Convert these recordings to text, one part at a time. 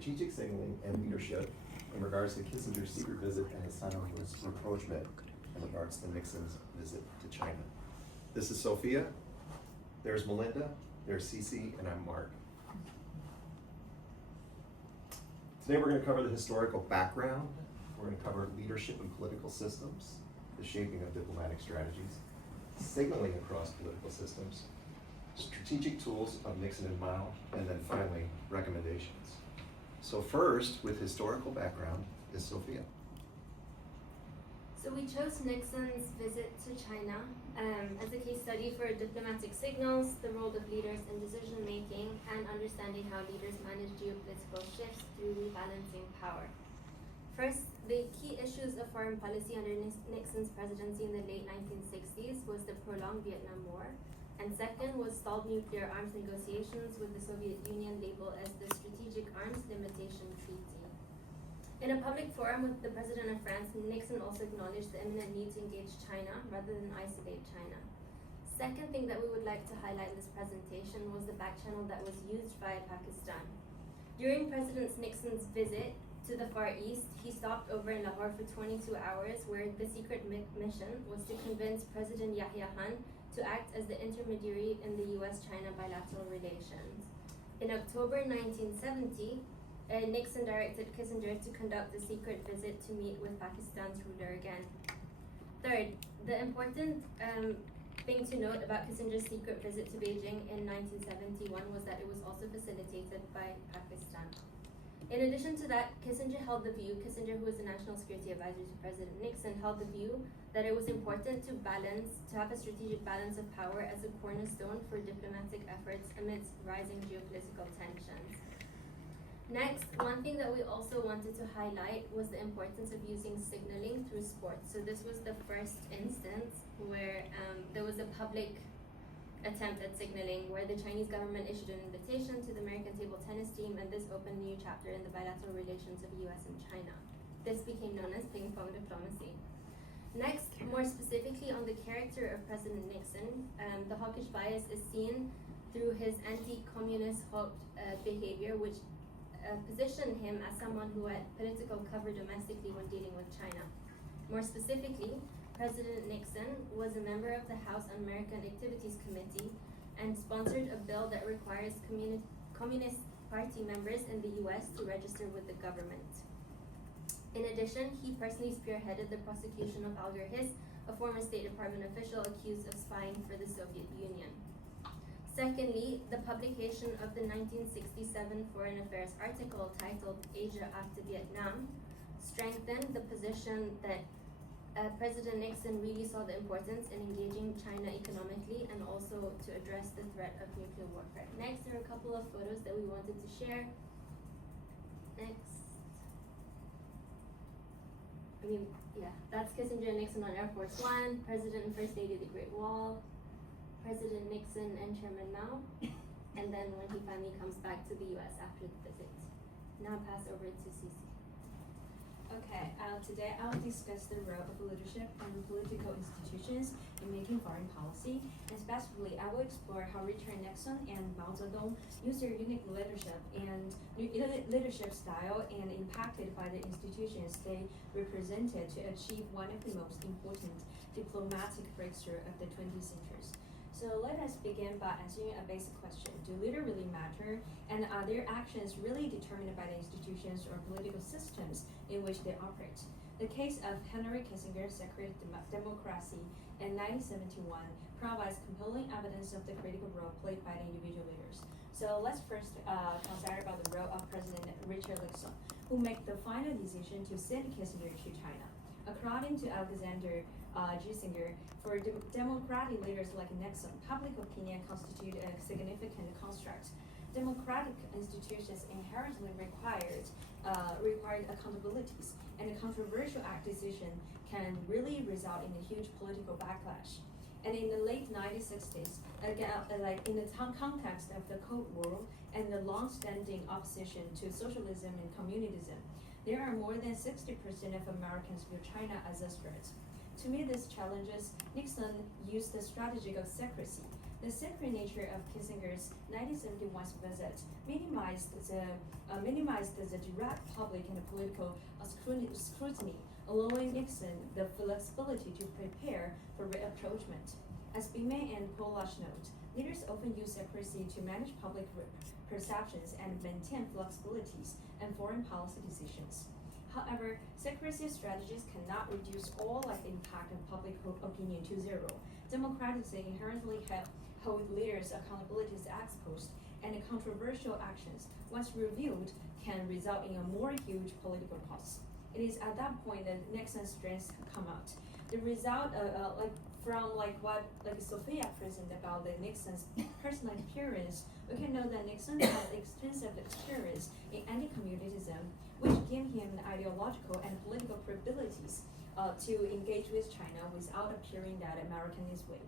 strategic signaling and leadership in regards to Kissinger's secret visit and his son-in-law's rapprochement in regards to Nixon's visit to China. This is Sophia, there's Melinda, there's Cece, and I'm Mark. Today we're going to cover the historical background, we're going to cover leadership and political systems, the shaping of diplomatic strategies, signaling across political systems, strategic tools of Nixon and Mao, and then finally, recommendations. So first, with historical background, is Sophia. So we chose Nixon's visit to China as a case study for diplomatic signals, the role of leaders in decision making, and understanding how leaders manage geopolitical shifts through rebalancing power. First, the key issues of foreign policy under Nixon's presidency in the late 1960s was the prolonged Vietnam War, and second was stalled nuclear arms negotiations with the Soviet Union labeled as the Strategic Arms Limitation Treaty. In a public forum with the President of France, Nixon also acknowledged the imminent need to engage China rather than isolate China. Second thing that we would like to highlight in this presentation was the back channel that was used by Pakistan. During President Nixon's visit to the Far East, he stopped over in Lahore for 22 hours where the secret mission was to convince President Yahya Khan to act as the intermediary in the US-China bilateral relations. In October 1970, Nixon directed Kissinger to conduct a secret visit to meet with Pakistan's ruler again. Third, the important thing to note about Kissinger's secret visit to Beijing in 1971 was that it was also facilitated by Pakistan. In addition to that, Kissinger, who was the National Security Advisor to President Nixon, held the view that it was important to have a strategic balance of power as a cornerstone for diplomatic efforts amidst rising geopolitical tensions. Next, one thing that we also wanted to highlight was the importance of using signaling through sports. So this was the first instance where there was a public attempt at signaling where the Chinese government issued an invitation to the American table tennis team, and this opened a new chapter in the bilateral relations of the US and China. This became known as ping pong diplomacy. Next, more specifically on the character of President Nixon, the hawkish bias is seen through his anti-communist behavior, which positioned him as someone who had political cover domestically when dealing with China. More specifically, President Nixon was a member of the House Un-American Activities Committee and sponsored a bill that requires Communist Party members in the US to register with the government. In addition, he personally spearheaded the prosecution of Alger Hiss, a former State Department official accused of spying for the Soviet Union. Secondly, the publication of the 1967 Foreign Affairs article titled Asia After Vietnam strengthened the position that President Nixon really saw the importance in engaging China economically and also to address the threat of nuclear warfare. Next, there are a couple of photos that we wanted to share. That's Kissinger and Nixon on Air Force One, President and First Lady of the Great Wall, President Nixon and Chairman Mao, and then when he finally comes back to the US after the visit. Now I'll pass over to Cece. Okay, today I'll discuss the role of leadership and political institutions in making foreign policy, and specifically I will explore how Richard Nixon and Mao Zedong used their unique leadership style and impacted by the institutions they represented to achieve one of the most important diplomatic breakthroughs of the 20th century. So let us begin by answering a basic question. Do leaders really matter? And are their actions really determined by the institutions or political systems in which they operate? The case of Henry Kissinger's Secret Democracy in 1971 provides compelling evidence of the critical role played by the individual leaders. So let's first consider about the role of President Richard Nixon, who made the final decision to send Kissinger to China. According to Alexander Giesinger, for democratic leaders like Nixon, public opinion constitutes a significant construct. Democratic institutions inherently required accountabilities, and a controversial decision can really result in a huge political backlash. And in the late 1960s, again, in the context of the Cold War and the long-standing opposition to socialism and communism, there are more than 60% of Americans view China as a threat. To meet these challenges, Nixon used the strategy of secrecy. The sacred nature of Kissinger's 1971 visit minimized the direct public and political scrutiny, allowing Nixon the flexibility to prepare for reapproachment. As Beeman and Polash note, leaders often use secrecy to manage public perceptions and maintain flexibilities in foreign policy decisions. However, secrecy strategies cannot reduce all life impact on public opinion to zero. Democracies inherently hold leaders' accountability as ex post, and controversial actions, once reviewed, can result in a more huge political cost. It is at that point that Nixon's strengths come out. The result, what Sophia presented about the Nixon's personal appearance, we can know that Nixon had extensive experience in anti-communism, which gave him the ideological and political capabilities to engage with China without appearing that American is weak.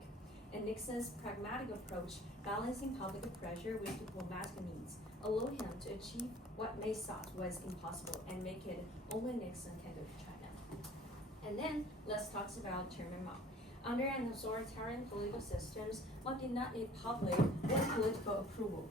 And Nixon's pragmatic approach, balancing public pressure with diplomatic needs, allowed him to achieve what May thought was impossible and make it only Nixon can do to China. And then let's talk about Chairman Mao. Under an authoritarian political systems, Mao did not need public or political approval.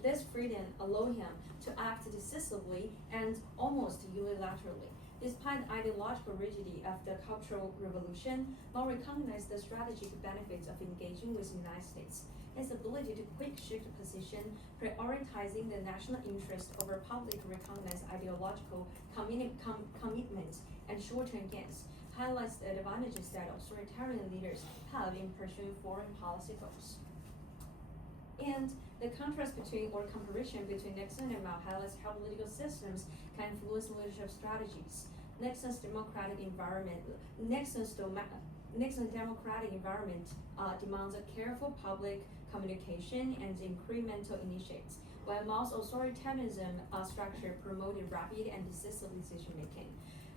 This freedom allowed him to act decisively and almost unilaterally. Despite the ideological rigidity of the Cultural Revolution, Mao recognized the strategic benefits of engaging with the United States. His ability to quick shift position, prioritizing the national interest over public recognized ideological commitment and short-term gains, highlights the advantages that authoritarian leaders have in pursuing foreign policy goals. And the contrast or comparison between Nixon and Mao highlights how political systems can influence leadership strategies. Nixon's democratic environment demands a careful public communication and incremental initiatives, while Mao's authoritarianism structure promoted rapid and decisive decision making.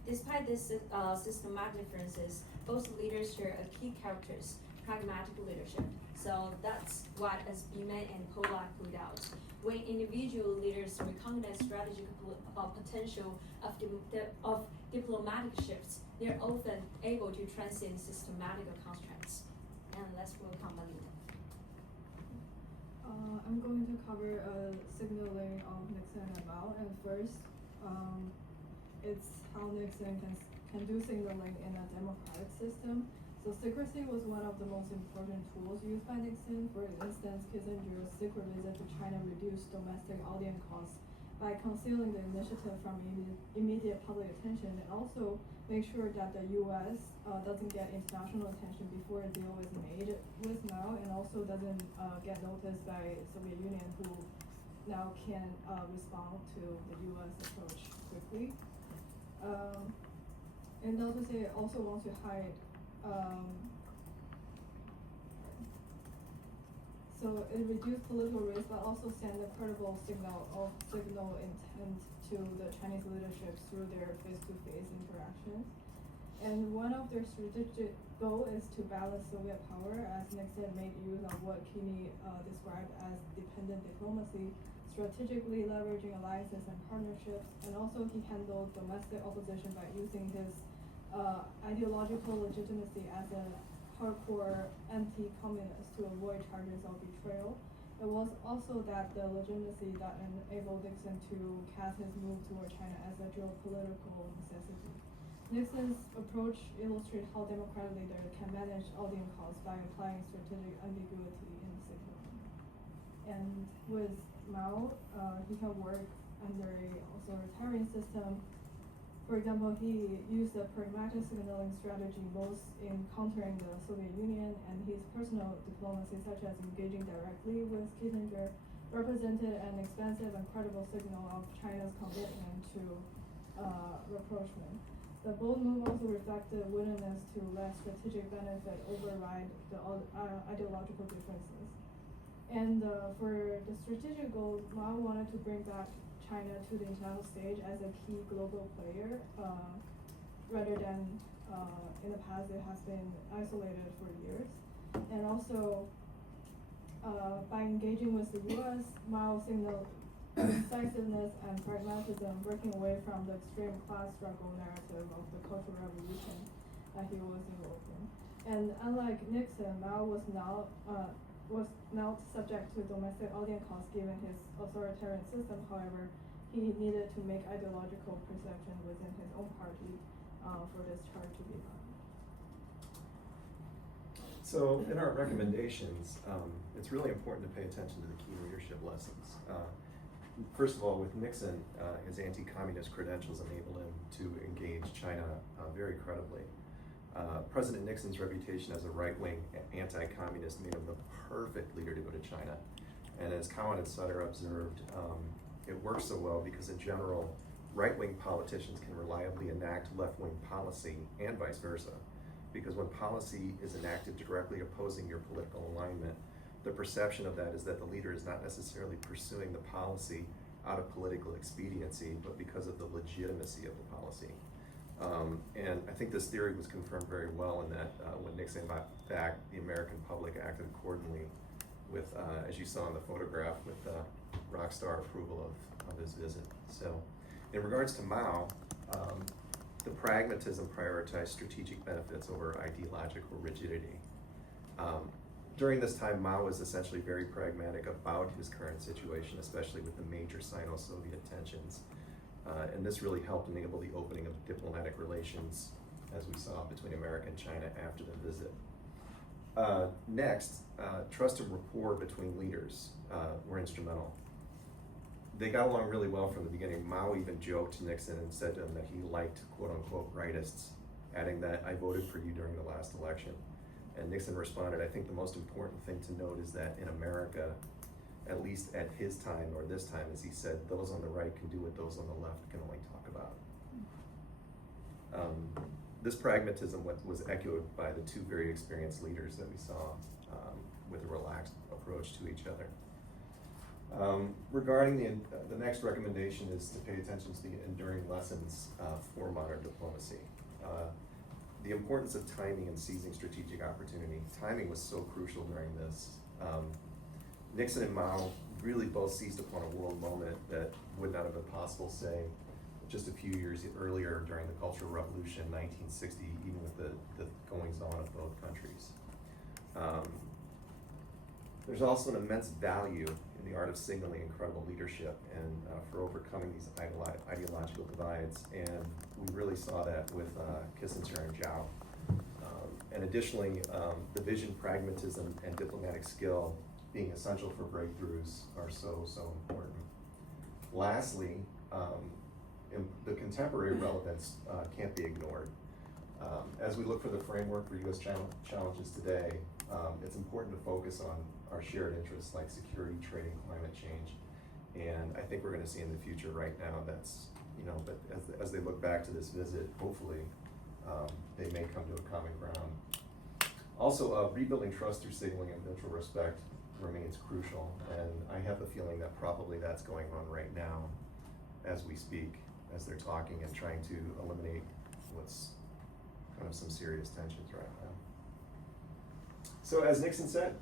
Despite these systematic differences, both leaders share a key characters, pragmatic leadership. So that's what as Beeman and Polak put out. When individual leaders recognize strategic potential of diplomatic shifts, they're often able to transcend systematic constraints. And let's welcome Malina. I'm going to cover signaling of Nixon and Mao. And first, it's how Nixon can do signaling in a democratic system. So secrecy was one of the most important tools used by Nixon. For instance, Kissinger's secret visit to China reduced domestic audience costs by concealing the initiative from immediate public attention, and also make sure that the U.S. Doesn't get international attention before a deal is made with Mao, and also doesn't get noticed by Soviet Union, who now can respond to the U.S. approach quickly. And also say also wants to hide. So it reduced political risk, but also send a credible signal intent to the Chinese leadership through their face-to-face interactions. And one of their strategic goal is to balance Soviet power, as Nixon made use of what Keeney described as dependent diplomacy, strategically leveraging alliances and partnerships. And also he handled domestic opposition by using his ideological legitimacy as a hardcore anti-communist to avoid charges of betrayal. It was also that the legitimacy that enabled Nixon to cast his move toward China as a geopolitical necessity. Nixon's approach illustrates how democratic leaders can manage audience costs by applying strategic ambiguity in signaling. And with Mao, he can work under an authoritarian system. For example, he used a pragmatic signaling strategy both in countering the Soviet Union, and his personal diplomacy, such as engaging directly with Kissinger, represented an expansive and credible signal of China's commitment to rapprochement. The bold move also reflected willingness to let strategic benefit override the ideological differences. And for the strategic goals, Mao wanted to bring back China to the international stage as a key global player, rather than in the past it has been isolated for years. And also, by engaging with the U.S., Mao signaled decisiveness and pragmatism, breaking away from the extreme class struggle narrative of the Cultural Revolution that he was involved in. And unlike Nixon, Mao was not was not subject to domestic audience costs given his authoritarian system. However, he needed to make ideological perception within his own party for this charge to be done. So in our recommendations, it's really important to pay attention to the key leadership lessons. First of all, with Nixon, his anti-communist credentials enabled him to engage China very credibly. President Nixon's reputation as a right-wing anti-communist made him the perfect leader to go to China. And as Cowan and Sutter observed, it works so well because in general, right-wing politicians can reliably enact left-wing policy and vice versa. Because when policy is enacted directly opposing your political alignment, the perception of that is that the leader is not necessarily pursuing the policy out of political expediency, but because of the legitimacy of the policy. And I think this theory was confirmed very well in that when Nixon got back, the American public acted accordingly with, as you saw in the photograph, with rock star approval of his visit. So in regards to Mao, the pragmatism prioritized strategic benefits over ideological rigidity. During this time, Mao was essentially very pragmatic about his current situation, especially with the major Sino-Soviet tensions. And this really helped enable the opening of diplomatic relations, as we saw, between America and China after the visit. Next, trust and rapport between leaders were instrumental. They got along really well from the beginning. Mao even joked to Nixon and said to him that he liked quote-unquote rightists, adding that I voted for you during the last election. And Nixon responded, I think the most important thing to note is that in America, at least at his time or this time, as he said, those on the right can do what those on the left can only talk about. This pragmatism was echoed by the two very experienced leaders that we saw with a relaxed approach to each other. Regarding the next recommendation is to pay attention to the enduring lessons for modern diplomacy. The importance of timing and seizing strategic opportunity. Timing was so crucial during this. Nixon and Mao really both seized upon a world moment that would not have been possible, say, just a few years earlier during the Cultural Revolution, 1960, even with the goings-on of both countries. There's also an immense value in the art of signaling incredible leadership and for overcoming these ideological divides, and we really saw that with Kissinger and Zhao. And additionally, the vision, pragmatism, and diplomatic skill being essential for breakthroughs are so important. Lastly, the contemporary relevance can't be ignored. As we look for the framework for U.S. challenges today, it's important to focus on our shared interests like security, trade, and climate change. And I think we're going to see in the future right now that's, but as they look back to this visit, hopefully they may come to a common ground. Also, rebuilding trust through signaling and mutual respect remains crucial. And I have the feeling that probably that's going on right now as we speak, as they're talking and trying to eliminate what's kind of some serious tensions right now. So as Nixon said,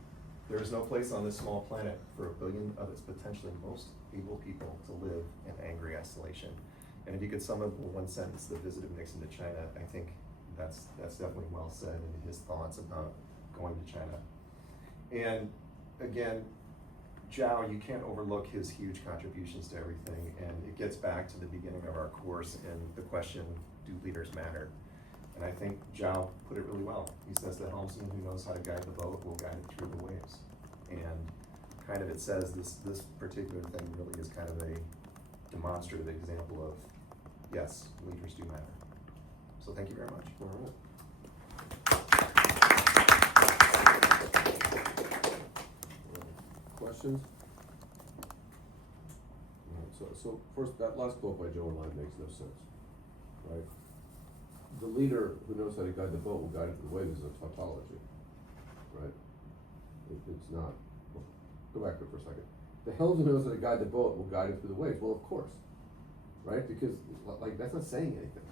there is no place on this small planet for 1 billion of its potentially most able people to live in angry isolation. And if you could sum up in one sentence the visit of Nixon to China, I think that's definitely well said in his thoughts about going to China. And again, Zhao, you can't overlook his huge contributions to everything, and it gets back to the beginning of our course and the question, do leaders matter? And I think Zhao put it really well. He says the helmsman who knows how to guide the boat will guide it through the waves. And kind of it says this particular thing really is kind of a demonstrative example of, yes, leaders do matter. So thank you very much. All right. Questions? All right, so first, that last quote by Zhou Enlai makes no sense, right? The leader who knows how to guide the boat will guide it through the waves is a tautology, right? It's not. Well, go back to it for a second. The helmsman who knows how to guide the boat will guide it through the waves. Well, of course, right? Because like that's not saying anything.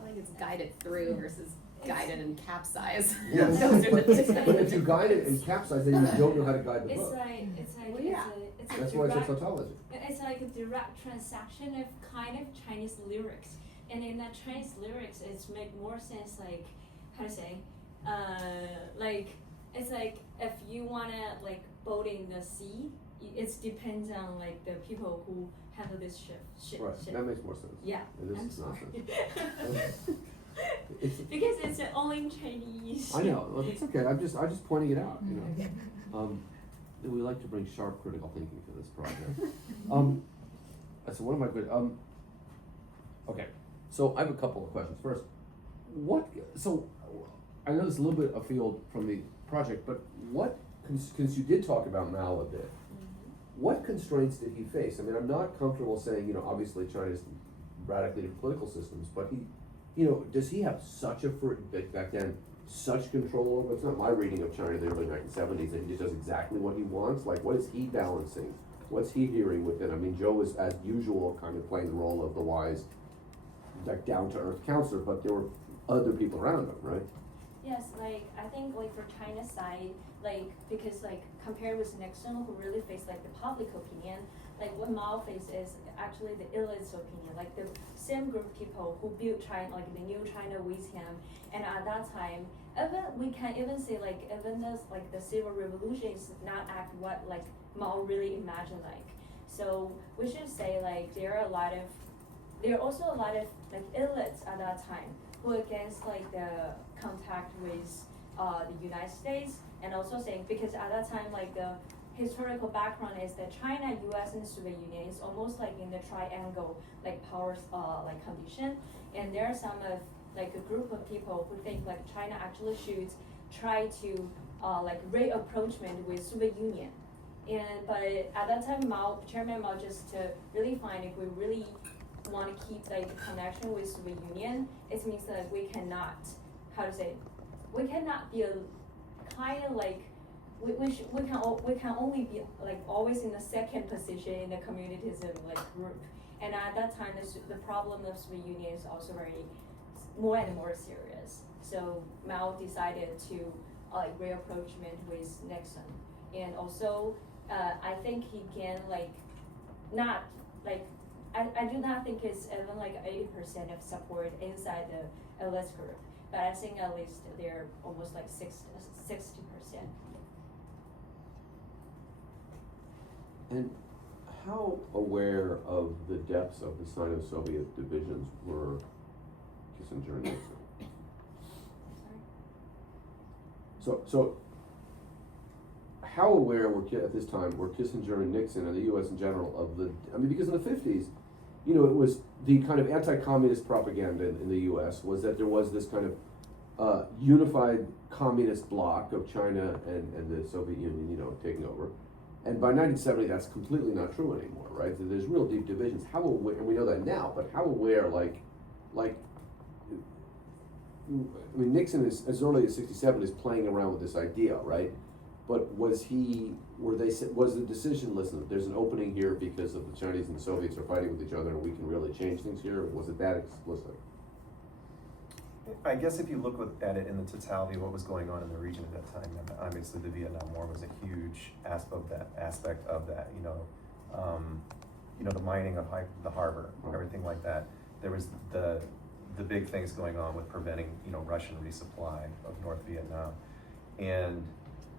I think it's guided through versus guided and capsize. Yes. Those are the two But if you guide it and capsize, then you don't know how to guide the It's boat. like Well, yeah. it's a That's why it's a direct, tautology. it's like a direct transaction of kind of Chinese lyrics, and in that Chinese lyrics, it's make more sense like how to say, like It's like if you wanna like boat in the sea, it depends on like the people who handle this ship. Right, that makes more sense. Yeah, This I'm is sorry. It's- Because it's only in Chinese. I know, well, it's okay, I'm just pointing it out, you know. We like to bring sharp critical thinking to this project. So what am I good, okay, so I have a couple of questions. First, so I know this is a little bit afield from the project, but since you did talk about Mao a bit, what constraints did he face? I mean, I'm not comfortable saying, you know, obviously China's radically different political systems, but does he have back then, such control over, it's not my reading of China in the early 1970s, that he just does exactly what he wants? Like, what is he balancing? What's he hearing within? I mean, Joe is, as usual, kind of playing the role of the wise, like, down-to-earth counselor, but there were other people around him, right? Yes, like I think like for China's side, like because like compared with Nixon, who really faced like the public opinion, like what Mao faced is actually the elite's opinion, like the same group of people who built China, like the new China with him. And at that time, even we can even say like even this like the civil revolution is not act what like Mao really imagined like. So we should say like there are also a lot of like elites at that time who against like the contact with the United States, and also saying because at that time like the historical background is that China, US, and Soviet Union is almost like in the triangle like powers like condition, and there are some of like a group of people who think like China actually should try to like reapproachment with Soviet Union, but at that time Chairman Mao just to really find if we really want to keep like the connection with Soviet Union, it means that we cannot, we cannot be a kind of like we can only be like always in the second position in the communism like group, and at that time the problem of Soviet Union is also very more and more serious. So Mao decided to like reapproachment with Nixon, and also I think he can like not like. I do not think it's even like 80% of support inside the LS group, but I think at least they're almost like 60%. And how aware of the depths of the Sino-Soviet divisions were Kissinger and Nixon? So how aware at this time were Kissinger and Nixon and the U.S. in general because in the 50s, you know, it was the kind of anti-communist propaganda in the U.S. was that there was this kind of unified communist bloc of China and the Soviet Union, you know, taking over. And by 1970, that's completely not true anymore, right? There's real deep divisions. How aware, and we know that now, but how aware, I mean, Nixon is, as early as 67 is playing around with this idea, right? But was the decision, listen, there's an opening here because of the Chinese and the Soviets are fighting with each other and we can really change things here? Was it that explicit? I guess if you look at it in the totality of what was going on in the region at that time, and obviously the Vietnam War was a huge aspect of that. The mining of the harbor, everything like that. There was the big things going on with preventing Russian resupply of North Vietnam, and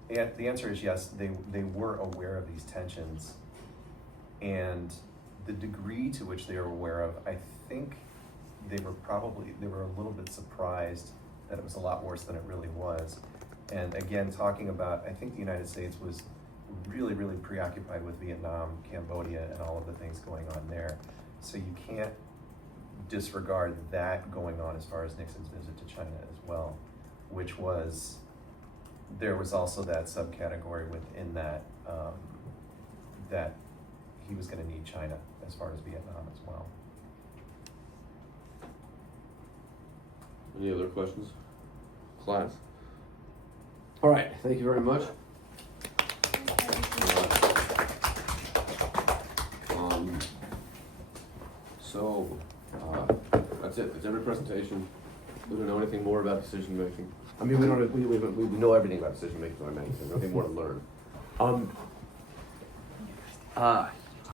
the answer is yes. They were aware of these tensions, and the degree to which they were aware of, I think. They were a little bit surprised that it was a lot worse than it really was. And again, talking about, I think the United States was really, really preoccupied with Vietnam, Cambodia, and all of the things going on there. So you can't disregard that going on as far as Nixon's visit to China as well, which was, there was also that subcategory within that, that he was gonna need China as far as Vietnam as well. Any other questions? Class? All right, thank you very much. That's it. That's every presentation. We don't know anything more about decision making. I mean, we know everything about decision making, so I mean, there's nothing more to learn.